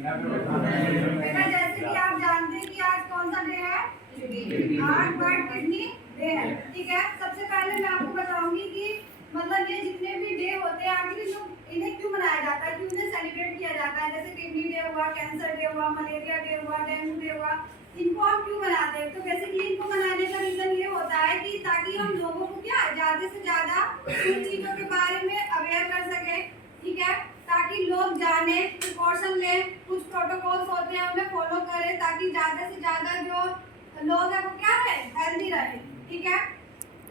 बेटा जैसे कि आप जानते हैं कि आज कौन सा डे है, आज वर्ल्ड किडनी डे है। ठीक है, सबसे पहले मैं आपको बताऊंगी कि मतलब ये जितने भी डे होते हैं आखिर इन्हें क्यों मनाया जाता है, क्यों इन्हें सेलिब्रेट किया जाता है। जैसे किडनी डे हुआ, कैंसर डे हुआ, मलेरिया डे हुआ, डेंगू डे हुआ, इनको हम क्यों मनाते हैं। तो बेसिकली इनको मनाने का रीजन ये होता है कि ताकि हम लोगों को क्या ज्यादा से ज्यादा उन चीजों के बारे में अवेयर कर सके। ठीक है, ताकि लोग जाने, प्रिकॉशन लें, कुछ प्रोटोकॉल्स होते हैं उन्हें फॉलो करें ताकि ज्यादा से ज्यादा जो लोग हैं वो क्या रहे, हेल्दी रहे। ठीक है,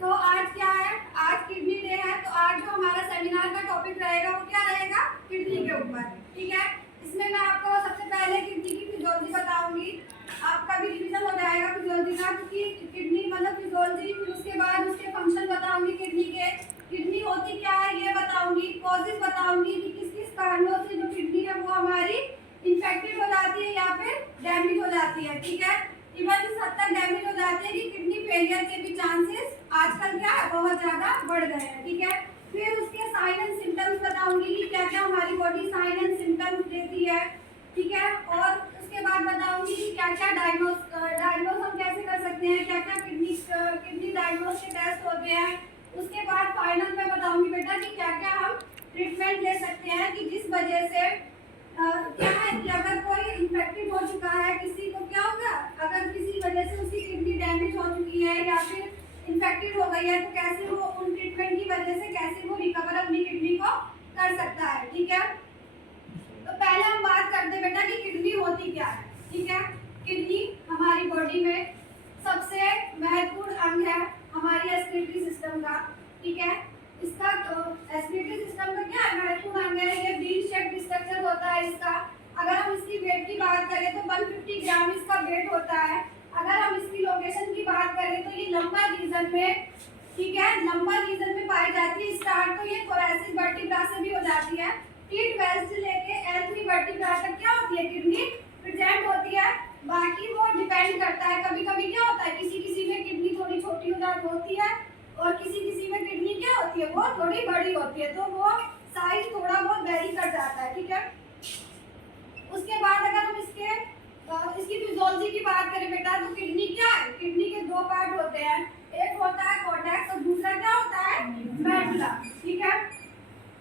तो आज क्या है, आज किडनी डे है, तो आज जो हमारा सेमिनार का टॉपिक रहेगा वो क्या रहेगा, किडनी के ऊपर। ठीक है, इसमें मैं आपको सबसे पहले किडनी की फिजियोलॉजी बताऊंगी, आपका भी रिवीजन हो जाएगा फिजियोलॉजी का, क्योंकि किडनी मतलब फिजियोलॉजी, फिर उसके बाद उसके फंक्शन बताऊंगी किडनी के, किडनी होती क्या है ये बताऊंगी, कॉजेज बताऊंगी कि किस किस कारणों से जो किडनी है वो हमारी इन्फेक्टेड हो जाती है या फिर डैमेज हो जाती है। ठीक है, इवन इस हद तक डैमेज हो जाती है कि किडनी फेलियर के भी चांसेस आजकल क्या है बहुत ज्यादा बढ़ गए हैं। ठीक है, फिर उसके साइन एंड सिम्टम्स बताऊंगी कि क्या क्या हमारी बॉडी साइन एंड सिम्टम्स देती है। ठीक है, और उसके बाद बताऊंगी कि क्या क्या डायग्नोस हम कैसे कर सकते हैं, क्या क्या किडनी डायग्नोस के टेस्ट होते हैं। उसके बाद फाइनल में बताऊंगी बेटा कि क्या क्या हम ट्रीटमेंट ले सकते हैं कि जिस वजह से क्या है कि अगर कोई इन्फेक्टेड हो चुका है, किसी को क्या होगा, अगर किसी वजह से उसकी किडनी डैमेज हो चुकी है या फिर इन्फेक्टेड हो गई है, तो कैसे वो उन ट्रीटमेंट की वजह से कैसे वो रिकवर अपनी किडनी को कर सकता है। ठीक है, तो पहले हम बात करते हैं बेटा कि किडनी होती क्या है। ठीक है, किडनी हमारी बॉडी में सबसे महत्वपूर्ण अंग है हमारी रेस्पिरेटरी सिस्टम का। ठीक है, इसका रेस्पिरेटरी सिस्टम का क्या महत्वपूर्ण अंग है, ये बीन शेप्ड स्ट्रक्चर होता है इसका। अगर हम इसकी वेट की बात करें तो 150 ग्राम इसका वेट होता है। अगर हम इसकी लोकेशन की बात करें तो ये लंबर रीजन में, ठीक है, लंबर रीजन में पाई जाती है। स्टार्ट तो ये थोरैसिक वर्टिब्रा से भी हो जाती है, T12 से लेके L3 वर्टिब्रा तक क्या होती है, किडनी प्रेजेंट होती है। बाकी वो डिपेंड करता है, कभी कभी क्या होता है किसी किसी में किडनी थोड़ी छोटी होती है और किसी किसी में किडनी क्या होती है वो थोड़ी बड़ी होती है, तो वो साइज थोड़ा बहुत वेरी कर जाता है। ठीक है, उसके बाद अगर हम इसकी फिजियोलॉजी की बात करें बेटा तो किडनी क्या है, किडनी के दो पार्ट होते हैं, एक होता है कॉर्टेक्स और दूसरा क्या होता है, मेडुला। ठीक है,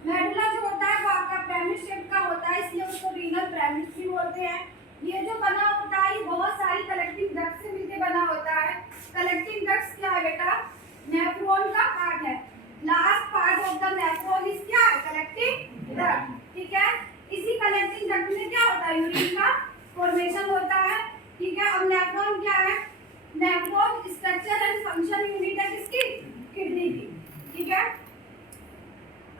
मेडुला जो होता है वो आपका पिरामिड शेप का होता है, इसलिए उसको रीनल पिरामिड भी बोलते हैं। ये जो बना होता है ये बहुत सारी कलेक्टिंग डक्ट से मिलकर बना होता है। कलेक्टिंग डक्ट्स क्या है बेटा, नेफ्रॉन का पार्ट है। Last part of the nephron is क्या है, कलेक्टिंग डक्ट। ठीक है, इसी कलेक्टिंग डक्ट में क्या होता है, यूरिन का फॉर्मेशन होता है। ठीक है, अब नेफ्रॉन क्या है, nephron structure and function unit है किसकी, किडनी की। ठीक है,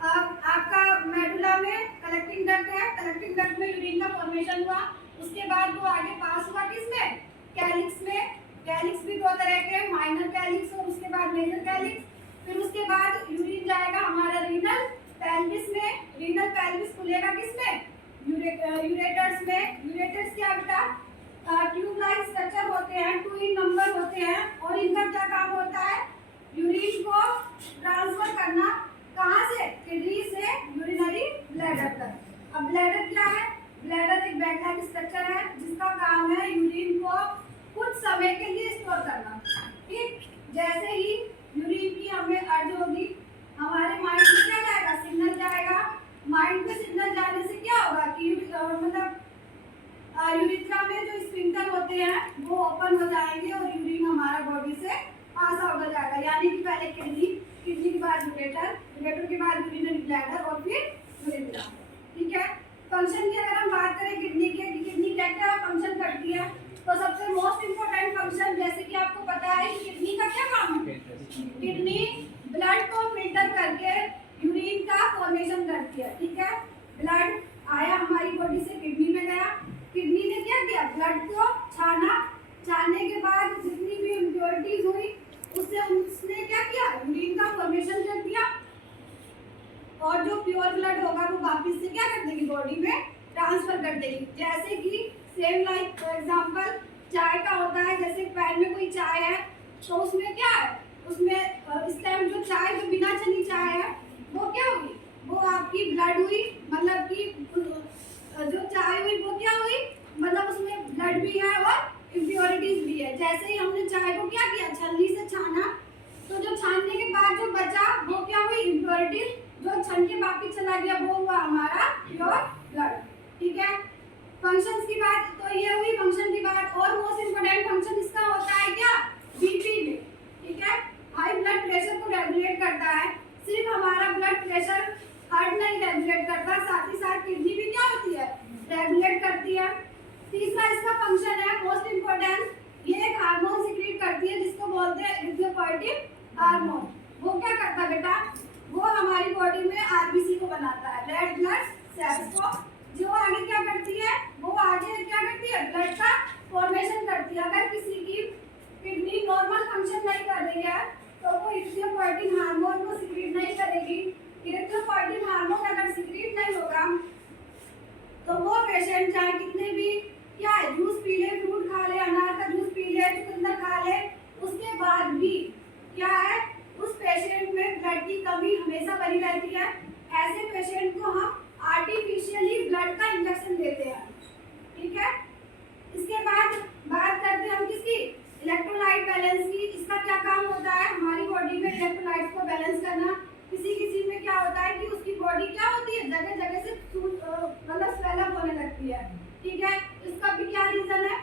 अब आपका मेडुला में कलेक्टिंग डक्ट है, कलेक्टिंग डक्ट में यूरिन का फॉर्मेशन हुआ, उसके बाद वो आगे पास हुआ किसमें, कैलिक्स में। कैलिक्स भी दो तरह के, माइनर कैलिक्स और उसके बाद मेजर कैलिक्स। फिर उसके बाद यूरिन जाएगा हमारा रीनल पेल्विस में, रीनल पेल्विस खुलेगा किसमें, यूरेटर्स में। यूरेटर्स क्या बेटा, ट्यूब लाइक स्ट्रक्चर होते हैं, 2 इन नंबर होते हैं, और इनका क्या काम होता है, यूरिन को ट्रांसफर करना कहाँ से, किडनी से यूरिनरी ब्लैडर तक। अब ब्लैडर क्या है, ब्लैडर एक बैग लाइक स्ट्रक्चर है जिसका काम है यूरिन को कुछ समय के लिए स्टोर करना। ठीक, जैसे ही यूरिन की हमें अर्ज होगी हमारे माइंड में क्या जाएगा, सिग्नल जाएगा। माइंड में सिग्नल जाने से क्या होगा कि मतलब यूरिथ्रा में जो स्फिंक्टर होते हैं वो ओपन हो जाएंगे और यूरिन हमारा बॉडी से पास आउट हो जाएगा। यानी कि पहले किडनी, किडनी के बाद यूरेटर, यूरेटर के बाद यूरिनरी ब्लैडर और फिर यूरेथ्रा। ठीक है, फंक्शन की अगर हम बात करें किडनी के, किडनी क्या क्या फंक्शन करती है, तो सबसे मोस्ट इम्पोर्टेंट फंक्शन जैसे कि आपको पता है कि किडनी का क्या काम है, किडनी ब्लड को फिल्टर करके यूरिन का फॉर्मेशन करती है। ठीक है, ब्लड आया हमारी बॉडी से किडनी में गया, किडनी ने क्या किया, ब्लड को छाना, छानने के बाद जितनी भी इम्प्योरिटीज हुई उसने क्या किया, यूरिन का फॉर्मेशन कर दिया, और जो प्योर ब्लड होगा वो वापस से क्या कर देगी, बॉडी में ट्रांसफर कर देगी। जैसे कि सेम लाइक फॉर एग्जांपल चाय का होता है, जैसे पैन में कोई चाय है तो उसमें क्या है, उसमें इस टाइम जो चाय जो बिना चनी चाय है वो क्या हुई, वो आपकी ब्लड हुई, मतलब कि जो चाय हुई वो क्या हुई, भी है और इम्प्योरिटीज भी है। जैसे ही हमने चाय को क्या किया, छलनी से छाना, तो जो छानने के बाद जो बचा वो क्या हुई, इम्प्योरिटीज। जो छन के बाकी चला गया वो हुआ हमारा प्योर ब्लड। ठीक है, फंक्शंस की बात तो ये हुई फंक्शन की बात। और मोस्ट इम्पोर्टेंट फंक्शन इसका होता है क्या, बीपी में। ठीक है, हाई ब्लड प्रेशर को रेगुलेट करता है। सिर्फ हमारा ब्लड प्रेशर हार्ट नहीं रेगुलेट करता, साथ ही साथ किडनी भी क्या होती है, रेगुलेट करती है। तीसरा इसका फंक्शन है मोस्ट इम्पोर्टेंट, ये एक हार्मोन सिक्रीट करती है जिसको बोलते हैं इरिथ्रोपोइएटिक हार्मोन। वो क्या करता है बेटा, वो हमारी बॉडी में आरबीसी को बनाता है, रेड ब्लड सेल्स को। जो आगे क्या करती है, वो आगे क्या करती है, ब्लड का फॉर्मेशन करती है। अगर किसी की किडनी नॉर्मल फंक्शन नहीं कर रही है तो वो इरिथ्रोपोइएटिक हार्मोन को सिक्रीट नहीं करेगी। इरिथ्रोपोइएटिक हार्मोन अगर सिक्रीट नहीं होगा तो वो पेशेंट चाहे कितने भी क्या है, जूस पी ले, फ्रूट खा ले, अनार का जूस पी ले, चुकंदर खा ले, उसके बाद भी क्या है, उस पेशेंट में ब्लड की कमी हमेशा बनी रहती है। ऐसे पेशेंट को हम आर्टिफिशियली ब्लड का इंजेक्शन देते हैं। ठीक है, इसके बाद बात करते हैं हम किसकी, इलेक्ट्रोलाइट बैलेंस की। इसका क्या काम होता है, हमारी बॉडी में इलेक्ट्रोलाइट्स को बैलेंस करना। किसी किसी में क्या होता है कि उसकी बॉडी क्या होती है, जगह जगह से मतलब स्वेलअप होने लगती है। ठीक है, इसका भी क्या रीजन है,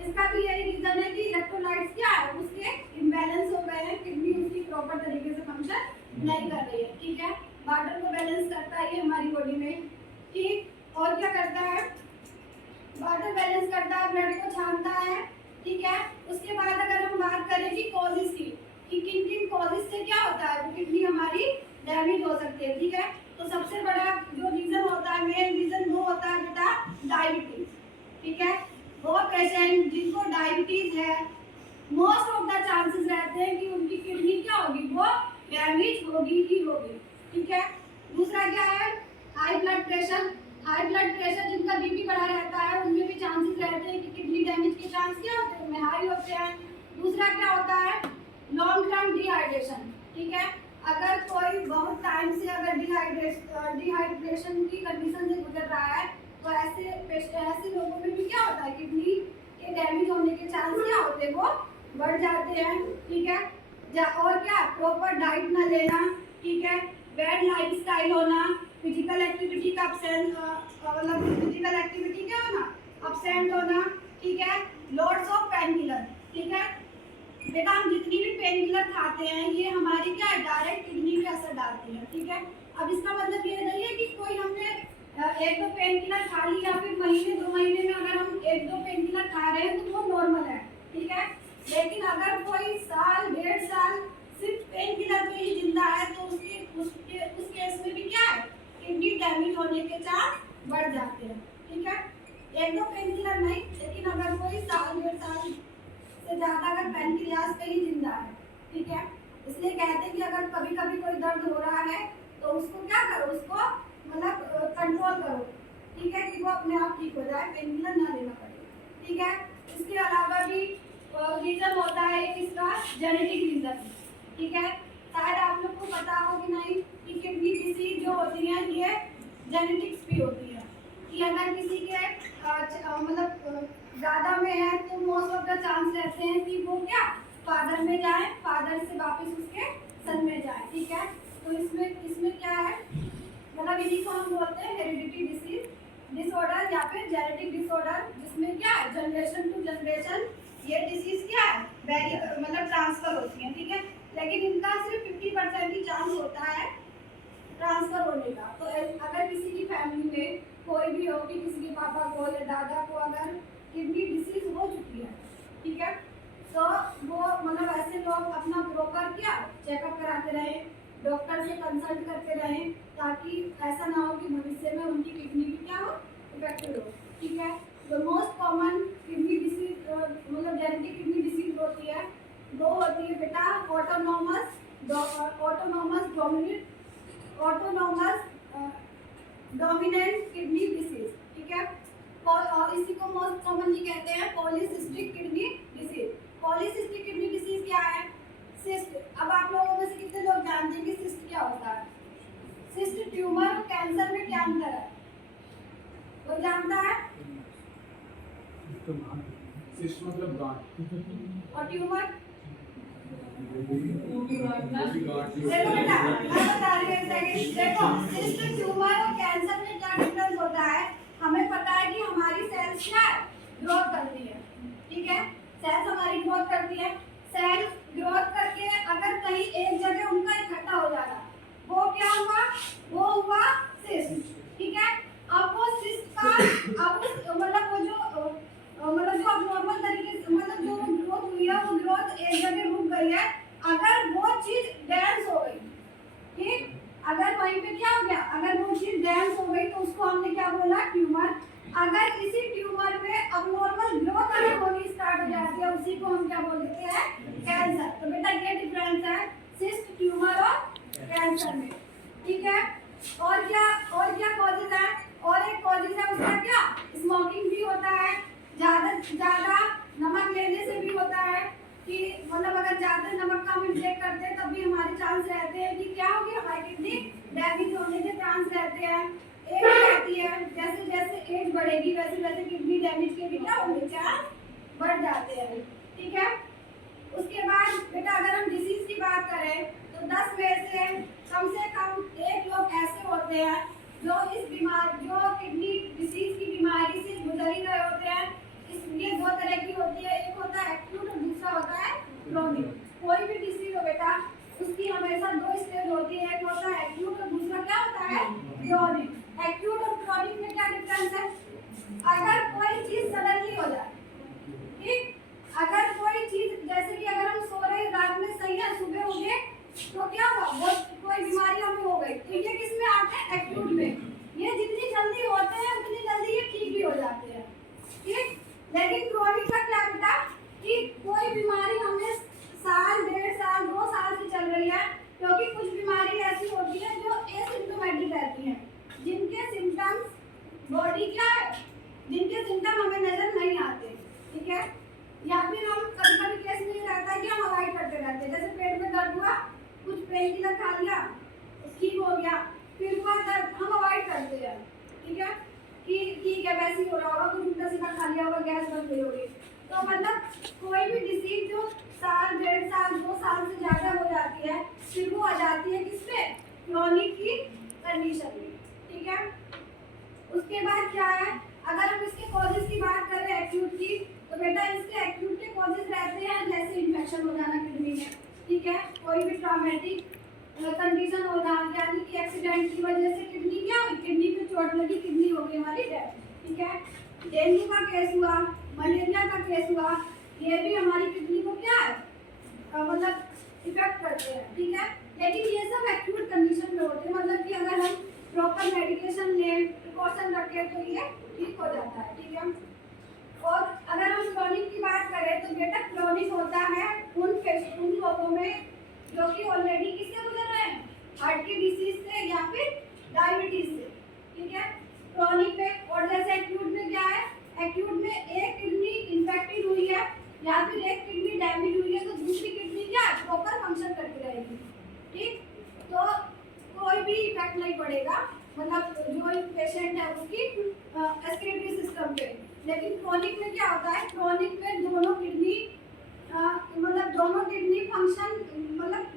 इसका भी यही रीजन है कि इलेक्ट्रोलाइट्स क्या है, उसके इम्बैलेंस हो गए हैं, किडनी उसकी प्रॉपर तरीके से फंक्शन नहीं कर रही है। ठीक है, वाटर को बैलेंस करता है ये हमारी बॉडी में। ठीक, और क्या करता है, वाटर बैलेंस करता है, ब्लड को छानता है। ठीक है, उसके बाद अगर हम बात करें कि कॉजेस की, कि किन किन कॉजेस से क्या होता है वो किडनी हमारी डैमेज हो सकती है। ठीक है, तो सबसे बड़ा जो रीजन होता है, मेन रीजन वो होता है बेटा डायबिटीज। ठीक है, वो पेशेंट जिनको डायबिटीज है मोस्ट ऑफ द चांसेस रहते हैं कि उनकी किडनी क्या होगी, वो डैमेज होगी ही होगी। ठीक है, दूसरा क्या है, high blood pressure. High blood pressure जिनका बीपी बढ़ा रहता है उनमें भी चांसेस रहते हैं कि किडनी डैमेज के चांस क्या होते हैं, उनमें हाई होते हैं। दूसरा क्या होता है, लॉन्ग टर्म डिहाइड्रेशन। ठीक है, अगर कोई बहुत टाइम से अगर डिहाइड्रेशन की कंडीशन से गुजर रहा है तो ऐसे लोगों में भी क्या होता है, किडनी के डैमेज होने के चांस क्या होते हैं, वो बढ़ जाते हैं। ठीक है, और क्या, प्रॉपर डाइट ना लेना। ठीक है, बैड लाइफस्टाइल होना, फिजिकल एक्टिविटी का मतलब फिजिकल एक्टिविटी क्या होना, अब्सेंट होना। ठीक है, लॉट्स ऑफ पेन किलर। ठीक है बेटा, हम जितनी भी पेन किलर खाते हैं ये हमारी क्या है, डायरेक्ट किडनी पे असर डालती है। ठीक है, अब इसका मतलब ये नहीं है कि कोई हमने एक दो पेन किलर खा ली या फिर महीने 2 महीने में अगर हम 1-2 पेन किलर खा रहे हैं तो वो नॉर्मल है। ठीक है, लेकिन अगर कोई साल 1.5 साल सिर्फ पेन किलर पे ही जिंदा है तो उस केस में भी क्या है, किडनी डैमेज होने के चांस बढ़ जाते हैं। ठीक है, 1-2 पेन किलर नहीं, लेकिन अगर कोई साल 1.5 साल से ज्यादा अगर पैनक्रियास पे ही जिंदा है। ठीक है, इसलिए कहते हैं कि अगर कभी कभी कोई दर्द हो रहा है तो उसको क्या करो, उसको मतलब कंट्रोल करो। ठीक है, कि वो अपने आप ठीक हो जाए, पेन किलर ना लेना पड़े। ठीक है, इसके अलावा भी रीजन होता है इसका जेनेटिक रीजन। ठीक है, शायद आप लोग को पता हो कि नहीं कि किडनी डिसीज जो होती है ये जेनेटिक्स भी होती है, कि अगर किसी के मतलब ज़्यादा में है तो मोस्ट ऑफ द चांस रहते हैं कि वो क्या फादर में जाए, फादर से वापस उसके सन में जाए। ठीक है, तो इसमें क्या है, मतलब इन्हीं को हम बोलते हैं हेरिडिटी डिसऑर्डर या फिर जेनेटिक डिसऑर्डर, जिसमें क्या है जनरेशन टू जनरेशन ये डिसीज क्या है मतलब ट्रांसफर होती है। ठीक है, लेकिन इनका सिर्फ 50% ही चांस होता है ट्रांसफर होने का। तो अगर किसी की फैमिली में कोई भी हो कि किसी के पापा को या दादा को अगर किडनी डिसीज हो चुकी है, ठीक है, तो वो मतलब ऐसे लोग अपना प्रॉपर क्या चेकअप कराते रहें, डॉक्टर से कंसल्ट करते रहें, ताकि ऐसा ना हो कि भविष्य में उनकी किडनी भी क्या हो, इफेक्टेड हो। ठीक है, तो मोस्ट कॉमन किडनी डिसीज मतलब जेनेटिक किडनी डिसीज होती है, दो होती है बेटा, ऑटोनोमस डोमिनेंट किडनी डिसीज। ठीक है, और इसी को मोस्ट कॉमनली कहते हैं polycystic kidney disease. Polycystic kidney disease क्या है, सिस्ट। अब आप लोगों में से कितने लोग जानते हैं कि सिस्ट क्या होता है? सिस्ट ट्यूमर और कैंसर में क्या अंतर है, कोई जानता है? सिस्ट मतलब गांठ। और ट्यूमर देखो बेटा मैं बता रही हूँ सेकंड। देखो सिस्ट, ट्यूमर और कैंसर में क्या डिफरेंस होता है। हमें पता है कि हमारी सेल्स क्या है, ग्रोथ करती है, ठीक है। सेल्स हमारी ग्रोथ करती है। सेल्स ग्रोथ करके अगर कहीं एक जगह उनका इकट्ठा हो जाना, वो क्या हुआ, वो हुआ सिस्ट, ठीक है। अब वो सिस्ट का अब उस मतलब वो जो अब नॉर्मल तरीके से मतलब जो ग्रोथ हुई है, वो ग्रोथ एक जगह रुक गई है। अगर वो चीज डेंस हो गई, ठीक, अगर वहीं पे क्या हो गया, अगर वो चीज डेंस हो गई तो उसको हमने क्या बोला, ट्यूमर। अगर किसी ट्यूमर में अब नॉर्मल ग्रोथ अगर होनी स्टार्ट हो जाती है, उसी को हम क्या बोल देते हैं, कैंसर। तो बेटा ये डिफरेंस है सिस्ट, ट्यूमर और कैंसर में, ठीक है। और क्या कॉजेज है, और एक कॉजेज है उसका क्या, स्मोकिंग भी होता है, ज्यादा नमक लेने से भी होता है कि मतलब अगर ज्यादा नमक का हम इंटेक करते हैं तब भी हमारे चांस रहते हैं कि क्या होगी, हमारी किडनी डैमेज होने के चांस रहते हैं। एज रहती है, जैसे जैसे एज बढ़ेगी वैसे वैसे किडनी डैमेज के भी क्या होंगे, चांस बढ़ जाते हैं, ठीक है। उसके बाद बेटा अगर हम डिसीज की बात करें तो 10 में से कम 1 लोग ऐसे होते हैं जो जो किडनी डिसीज की बीमारी से गुजर ही रहे होते हैं। इसलिए 2 तरह की होती है, एक होता है एक्यूट और दूसरा होता है क्रोनिक। कोई भी डिसीज हो बेटा उसकी हमेशा 2 स्टेज होती है, एक होता है एक्यूट और दूसरा क्या होता है, क्रोनिक। एक्यूट और क्रोनिक में क्या डिफरेंस है, अगर कोई चीज सडनली हो जाए, ठीक, अगर कोई चीज जैसे कि अगर हम सो रहे रात में सही है, सुबह उठे तो क्या हुआ, वो कोई बीमारी हमें हो गई, तो ये किस में आते हैं, एक्यूट में। ये जितनी जल्दी होते हैं उतनी जल्दी ये ठीक भी हो जाते हैं, ठीक। लेकिन क्रोनिक का क्या बेटा कि कोई बीमारी हमें साल, 1.5 साल, 2 साल से चल रही है, क्योंकि कुछ बीमारी ऐसी होती है जो एसिम्प्टोमेटिक रहती है, जिनके सिम्टम्स बॉडी क्या है, जिनके सिम्टम हमें नजर नहीं आते, ठीक है। या फिर हम कभी केस में रहता है कि हम अवॉइड करते रहते हैं, जैसे पेट में दर्द हुआ, कुछ पेन किलर खा लिया, ठीक हो गया, फिर हुआ दर्द, हम अवॉइड करते हैं, ठीक है, कि ठीक है वैसे ही हो रहा होगा, कुछ उल्टा सीधा खा लिया होगा, गैस बन गई होगी। तो मतलब कोई भी डिसीज जो साल, 1.5 साल, 2 साल से ज़्यादा हो जाती है, फिर वो आ जाती है किसमें, क्रोनिक की कंडीशन में, ठीक है। उसके बाद क्या है, अगर हम इसके कॉजेज की बात कर रहे हैं एक्यूट की, तो बेटा इसके एक्यूट के कॉजेज रहते हैं जैसे इन्फेक्शन हो जाना किडनी में, ठीक है, कोई भी ट्रॉमेटिक कंडीशन हो रहा, यानी कि एक्सीडेंट की वजह से किडनी क्या हुई, किडनी पे चोट लगी, किडनी हो गई हमारी डेथ, ठीक है। डेंगू का केस हुआ, मलेरिया का केस हुआ, ये भी हमारी किडनी को क्या है मतलब इफेक्ट करते हैं, ठीक है। लेकिन ये सब एक्यूट कंडीशन में होते हैं, मतलब कि अगर हम प्रॉपर मेडिकेशन लें, प्रिकॉशन रखें तो ये ठीक हो जाता है, ठीक है। और अगर हम क्रोनिक की बात करें तो बेटा क्रोनिक होता है उन लोगों में जो कि ऑलरेडी किससे गुजर रहे हैं, हार्ट की डिसीज से या फिर डायबिटीज से, ठीक है। क्रोनिक में और जैसे एक्यूट में क्या है, एक्यूट में एक किडनी इन्फेक्टेड हुई है या फिर एक किडनी डैमेज हुई है तो दूसरी किडनी क्या है, प्रॉपर फंक्शन करती रहेगी, ठीक। तो कोई भी इफेक्ट नहीं पड़ेगा मतलब जो पेशेंट है उसकी रेस्पिरेटरी सिस्टम पे। लेकिन क्रोनिक में क्या होता है, क्रोनिक में दोनों किडनी फंक्शन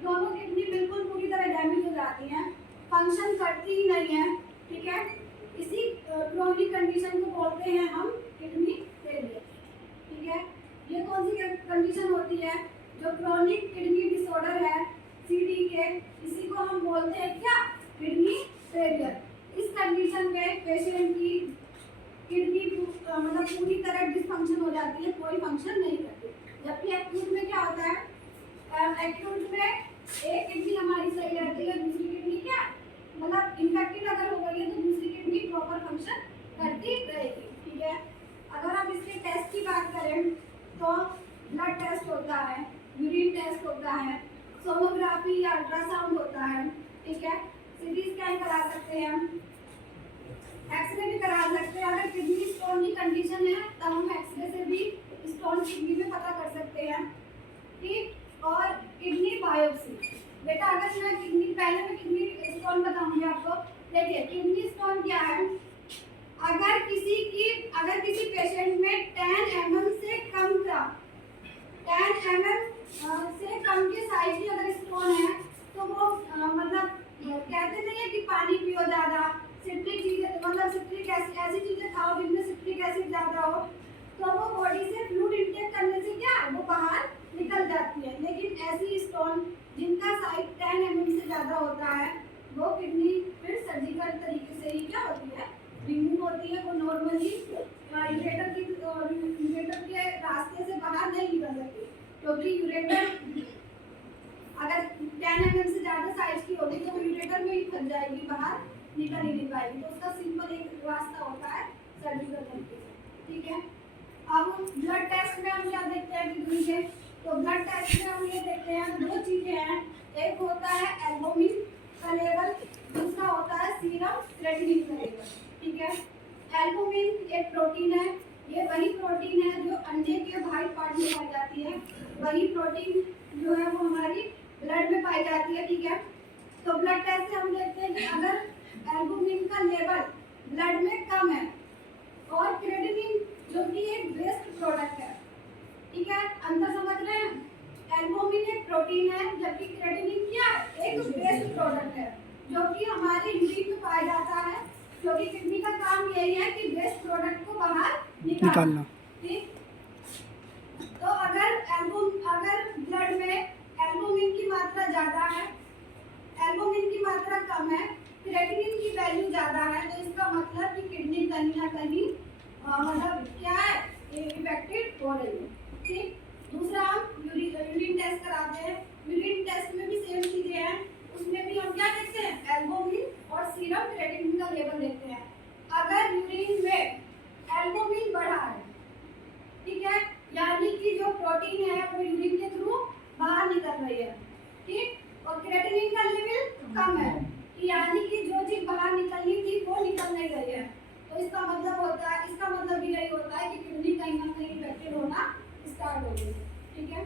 दोनों किडनी बिल्कुल पूरी तरह डैमेज हो जाती हैं, फंक्शन करती ही नहीं है, ठीक है। इसी क्रोनिक कंडीशन को बोलते हैं हम किडनी फेलियर, ठीक है। ये कौन सी कंडीशन होती है, जो क्रोनिक किडनी डिसऑर्डर है CDK, इसी को हम बोलते हैं क्या, किडनी फेलियर। इस कंडीशन में पेशेंट की किडनी मतलब पूरी तरह डिसफंक्शन हो जाती है, कोई फंक्शन नहीं करती। जबकि एक्यूट में क्या होता है, एक्यूट में एक किडनी हमारी सही रहती है, दूसरी किडनी क्या मतलब इन्फेक्टेड अगर हो गई है तो दूसरी किडनी प्रॉपर फंक्शन करती रहेगी, ठीक है। अगर हम इसके टेस्ट की बात करें तो ब्लड टेस्ट होता है, यूरिन टेस्ट होता है, सोनोग्राफी या अल्ट्रासाउंड होता है, ठीक है। CT स्कैन करा सकते हैं, एक्सरे भी करा सकते हैं। अगर किडनी स्टोन की कंडीशन है तब हम एक्सरे से भी स्टोन किडनी में पता कर सकते हैं, ठीक। और किडनी बायोप्सी बेटा, अगर मैं किडनी स्टोन बताऊंगी आपको। देखिए किडनी स्टोन क्या है, अगर किसी पेशेंट में 10 mm से कम कम के साइज की अगर स्टोन है तो वो मतलब कहते नहीं है कि पानी पियो ज़्यादा, सिट्रिक चीज़ें मतलब सिट्रिक ऐसी चीज़ें खाओ जिनमें सिट्रिक एसिड ज़्यादा हो, तो वो बॉडी से फ्लूइड इंटेक करने से क्या वो बाहर निकल जाती है। लेकिन ऐसी स्टोन जिनका साइज 10 mm से ज़्यादा होता है वो किडनी फिर सर्जिकल तरीके से ही क्या होती है रिमूव होती है। वो नॉर्मली यूरेटर के रास्ते से बाहर नहीं निकल सकती, क्योंकि यूरेटर अगर 10 mm से ज़्यादा साइज की होगी तो वो यूरेटर में ही फंस जाएगी, बाहर निकल ही नहीं पाएगी। तो उसका सिंपल एक रास्ता होता है सर्जिकल तरीके से, ठीक है। अब ब्लड टेस्ट में हम क्या देखते हैं किडनी के, तो ब्लड टेस्ट में हम ये देखते हैं दो चीज़ें हैं, एक होता है एल्बुमिन का लेवल, दूसरा होता है सीरम क्रेटिनिन का लेवल, ठीक है। एल्बुमिन एक प्रोटीन है, ये वही प्रोटीन है जो अंडे के व्हाइट पार्ट में पाई जाती है, वही प्रोटीन जो है वो हमारी ब्लड में पाई जाती है, ठीक है। तो ब्लड टेस्ट से हम देखते हैं कि अगर एल्बुमिन का लेवल ब्लड में कम है और क्रेटिनिन जो कि एक वेस्ट प्रोडक्ट है, ठीक है, अंदर समझ रहे हैं। एल्बुमिन एक प्रोटीन है जबकि क्रेटिनिन क्या है एक वेस्ट प्रोडक्ट है जो कि हमारे यूरिन में पाया जाता है, क्योंकि किडनी का काम यही है कि वेस्ट प्रोडक्ट को बाहर निकालना, ठीक। तो अगर ब्लड में एल्बुमिन की मात्रा ज़्यादा है, एल्बुमिन की मात्रा कम है, क्रेटिनिन की वैल्यू ज़्यादा है, तो इसका मतलब कि किडनी कहीं ना कहीं मतलब क्या है इफेक्टेड हो रही है, ठीक। दूसरा हम यूरिन टेस्ट कराते हैं, यूरिन टेस्ट में भी सेम चीज़ें हैं, उसमें भी हम क्या देखते हैं एल्बुमिन और सीरम क्रेटिनिन का लेवल देखते हैं। अगर यूरिन में एल्बुमिन बढ़ा है, ठीक है, यानी कि जो प्रोटीन है वो यूरिन के थ्रू बाहर निकल रही है, ठीक, और क्रेटिनिन का लेवल कम है, यानी कि जो चीज़ बाहर निकलनी थी वो निकल नहीं रही है, तो इसका मतलब होता है, इसका मतलब भी यही होता है कि किडनी कहीं ना कहीं इफेक्टेड होना स्टार्ट हो गई, ठीक है।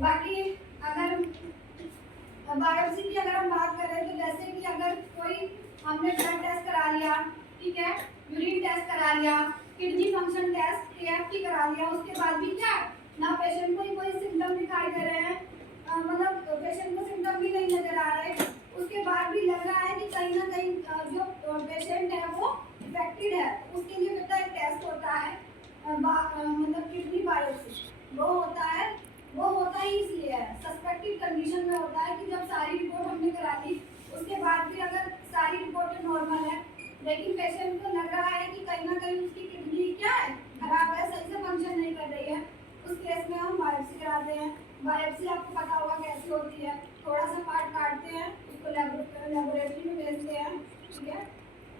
बाकी अगर बायोप्सी की अगर हम बात करें तो जैसे कि अगर कोई हमने ब्लड टेस्ट करा लिया, ठीक है, यूरिन टेस्ट करा लिया, किडनी फंक्शन टेस्ट केएफटी करा लिया, उसके बाद भी क्या ना पेशेंट को कोई सिम्टम दिखाई दे रहे हैं, मतलब पेशेंट को सिम्टम भी नहीं नजर आ रहे, उसके बाद भी लग रहा है कि कहीं ना कहीं जो पेशेंट है वो इफेक्टेड है, उसके लिए बेटा एक टेस्ट होता है मतलब किडनी बायोप्सी, वो होता ही इसलिए है, सस्पेक्टेड कंडीशन में होता है कि जब सारी रिपोर्ट हमने करा ली उसके बाद भी अगर सारी रिपोर्टें नॉर्मल है लेकिन पेशेंट को लग रहा है कि कहीं ना कहीं उसकी किडनी क्या है खराब है, सही से फंक्शन नहीं कर रही है, उस केस में हम बायोप्सी कराते हैं। बायोप्सी आपको पता होगा कैसी होती है, थोड़ा सा पार्ट काटते हैं, उसको लेबोरेटरी में भेजते हैं, ठीक है,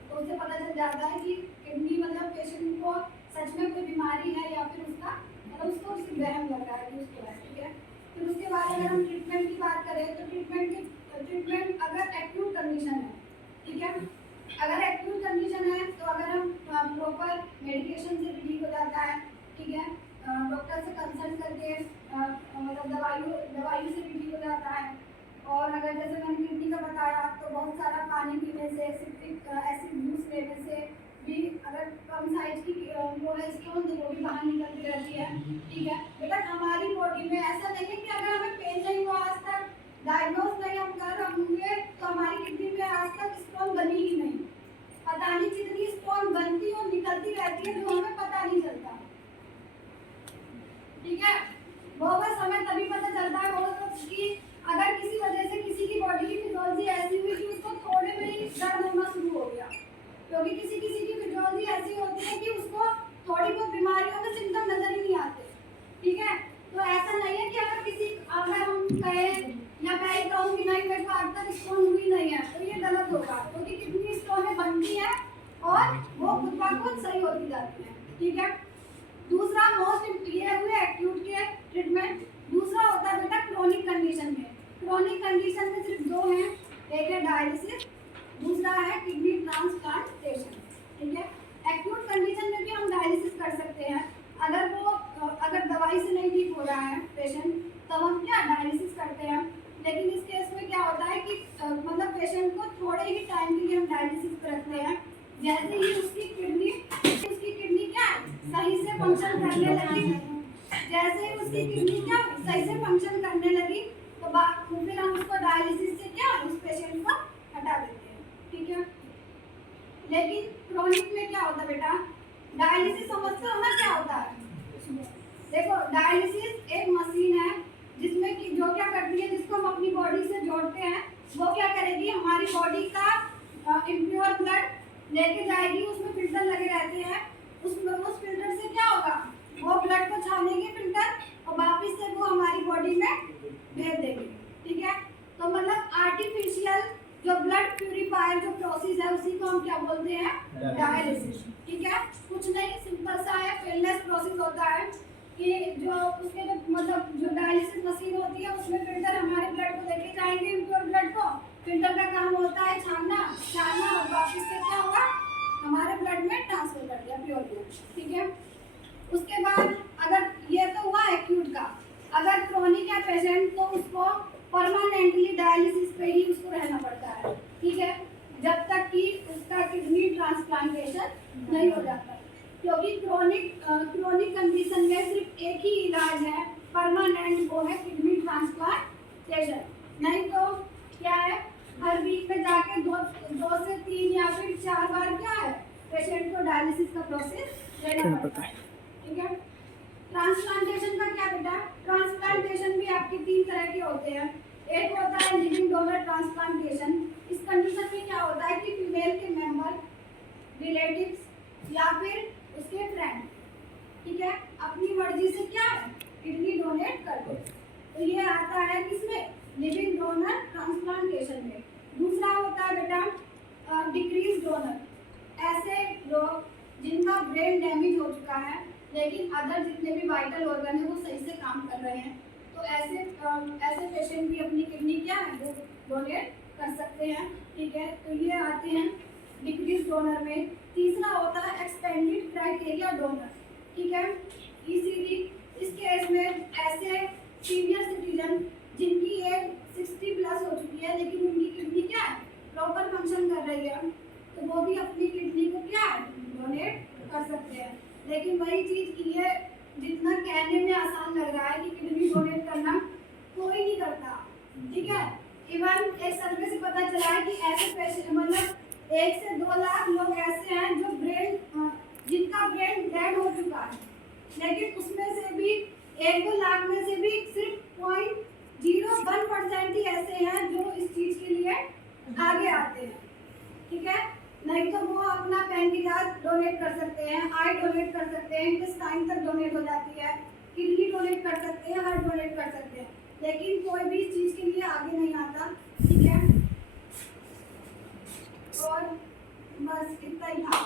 तो उससे पता चल जाता है कि किडनी मतलब पेशेंट को सच में कोई बीमारी है या फिर उसका मतलब उसको वहम लग रहा है कि उसको है, ठीक है। फिर उसके बाद अगर हम ट्रीटमेंट की बात करें तो ट्रीटमेंट अगर एक्यूट कंडीशन है, ठीक है, अगर एक्यूट कंडीशन है तो अगर हम प्रॉपर मेडिकेशन से भी ठीक हो जाता है, ठीक है, डॉक्टर से कंसल्ट करके मतलब दवाइयों से भी ठीक हो जाता है। और अगर जैसे मैंने किडनी का बताया तो बहुत सारा पानी पीने से, सिट्रिक एसिड जूस लेने से भी अगर कम साइज की वो है स्टोन तो वो भी बाहर निकलती रहती है, ठीक है। बेटा हमारी बॉडी में ऐसा नहीं है कि अगर हमें पेन नहीं हुआ आज तक, डायग्नोज नहीं हम कर होंगे तो हमारी किडनी में आज तक स्टोन बनी ही नहीं, पता नहीं कितनी स्टोन बनती और निकलती रहती है जो हमें पता नहीं चलता, ठीक है। वो बस हमें तभी पता चलता है वो कि अगर किसी वजह से किसी की बॉडी की फिजियोलॉजी ऐसी हुई कि उसको थोड़े में ही दर्द होना शुरू हो गया, क्योंकि किसी की फिजियोलॉजी ऐसी होती है कि उसको थोड़ी बहुत बीमारियों के सिम्टम नजर ही नहीं आते, ठीक है। तो ऐसा नहीं है कि अगर हम कहें या मैं ही कहूँ कि नहीं मेरे को आज तक स्टोन हुई नहीं है तो ये गलत होगा, क्योंकि कितनी स्टोनें बनती है और वो खुद ब खुद सही होती जाती है, ठीक है। दूसरा मोस्ट ये हुए एक्यूट के ट्रीटमेंट, दूसरा होता है बेटा क्रोनिक कंडीशन में। क्रोनिक कंडीशन में सिर्फ दो हैं, एक है डायलिसिस, दूसरा है किडनी ट्रांसप्लांटेशन, ठीक है। एक्यूट कंडीशन में भी हम डायलिसिस कर सकते हैं, अगर दवाई से नहीं ठीक हो रहा है पेशेंट तब हम क्या डायलिसिस करते हैं, लेकिन इस केस में क्या होता है कि मतलब पेशेंट को थोड़े ही टाइम के लिए हम डायलिसिस पर रखते हैं, जैसे ही उसकी किडनी क्या सही से फंक्शन करने लगेगी, जैसे ही उसकी किडनी क्या सही से फंक्शन करने लगी तो फिर हम उसको डायलिसिस से क्या उस पेशेंट को हटा देते हैं, ठीक है। लेकिन क्रोनिक में क्या होता है बेटा, डायलिसिस समझते हो ना क्या होता है? देखो डायलिसिस एक मशीन है जिसमें कि जो क्या करती है, जिसको हम अपनी बॉडी से जोड़ते हैं, वो क्या करेगी, हमारी बॉडी का इम्प्योर ब्लड लेके जाएगी, उसमें फिल्टर लगे रहते हैं, उसमें उस फिल्टर से क्या होगा, वो ब्लड को छानेगी फिल्टर और वापस से वो हमारी बॉडी में भेज देगी, ठीक है। तो मतलब आर्टिफिशियल जो ब्लड प्यूरिफायर जो प्रोसेस है उसी को हम क्या बोलते हैं, डायलिसिस, ठीक है। कुछ नहीं, सिंपल सा है, पेनलेस प्रोसेस होता है कि जो उसके जो मतलब जो डायलिसिस मशीन होती है उसमें फिल्टर हमारे ब्लड को लेके जाएंगे, इम्प्योर ब्लड को, फिल्टर का काम होता है छानना और वापस से क्या होगा, हमारे ब्लड में ट्रांसफर कर दिया प्योर ब्लड, ठीक है। उसके बाद अगर ये तो हुआ एक्यूट का, अगर क्रोनिक है पेशेंट तो उसको परमानेंटली डायलिसिस पे ही उसको रहना पड़ता है, ठीक है, जब तक कि उसका किडनी ट्रांसप्लांटेशन नहीं हो जाता, क्योंकि क्रोनिक कंडीशन में सिर्फ एक ही इलाज है परमानेंट, वो है किडनी ट्रांसप्लांटेशन। नहीं तो क्या है, हर वीक में जाके दो से 3 या फिर 4 बार क्या है पेशेंट को डायलिसिस का प्रोसेस लेना पड़ता है, ठीक है। ट्रांसप्लांटेशन का क्या बेटा, ट्रांसप्लांटेशन भी आपके 3 तरह के होते हैं। एक होता है लिविंग डोनर ट्रांसप्लांटेशन। इस कंडीशन में क्या होता है कि फीमेल के मेंबर, रिलेटिव्स या फिर उसके फ्रेंड, ठीक है, अपनी मर्जी से क्या है किडनी डोनेट कर दो, तो ये आता है किसमें, लिविंग डोनर ट्रांसप्लांटेशन में। दूसरा होता है बेटा डिक्रीज डोनर, ऐसे लोग जिनका ब्रेन डैमेज हो चुका है लेकिन अदर जितने भी वाइटल ऑर्गन है वो सही से काम कर रहे हैं, तो ऐसे पेशेंट भी अपनी किडनी क्या है वो डोनेट कर सकते हैं, ठीक है। तो ये आते हैं डिक्रीज डोनर में। तीसरा होता है एक्सपेंडेड क्राइटेरिया डोनर, ठीक है। इसीलिए इस केस में ऐसे सीनियर सिटीजन जिनकी एज 60 प्लस हो चुकी है लेकिन उनकी किडनी क्या है प्रॉपर फंक्शन कर रही है, तो वो भी अपनी किडनी को क्या है डोनेट कर सकते हैं। लेकिन वही चीज़ की ये जितना कहने में आसान लग रहा है कि किडनी डोनेट करना कोई नहीं करता, ठीक है। इवन एक सर्वे से पता चला है कि ऐसे पेशेंट मतलब 1 से 2 लाख लोग ऐसे हैं जो जिनका ब्रेन डेड हो चुका है, लेकिन उसमें से भी 1-2 लाख में से भी सिर्फ 0.01% ही ऐसे हैं जो इस चीज़ के लिए आगे आते हैं, ठीक है। नहीं तो वो अपना पैनक्रियाज डोनेट कर सकते हैं, आई डोनेट कर सकते हैं, इंटेस्टाइन तक डोनेट हो जाती है, किडनी डोनेट कर सकते हैं, हार्ट डोनेट कर सकते हैं, लेकिन कोई भी इस चीज़ के लिए आगे नहीं आता, ठीक है। और बस इतना ही था।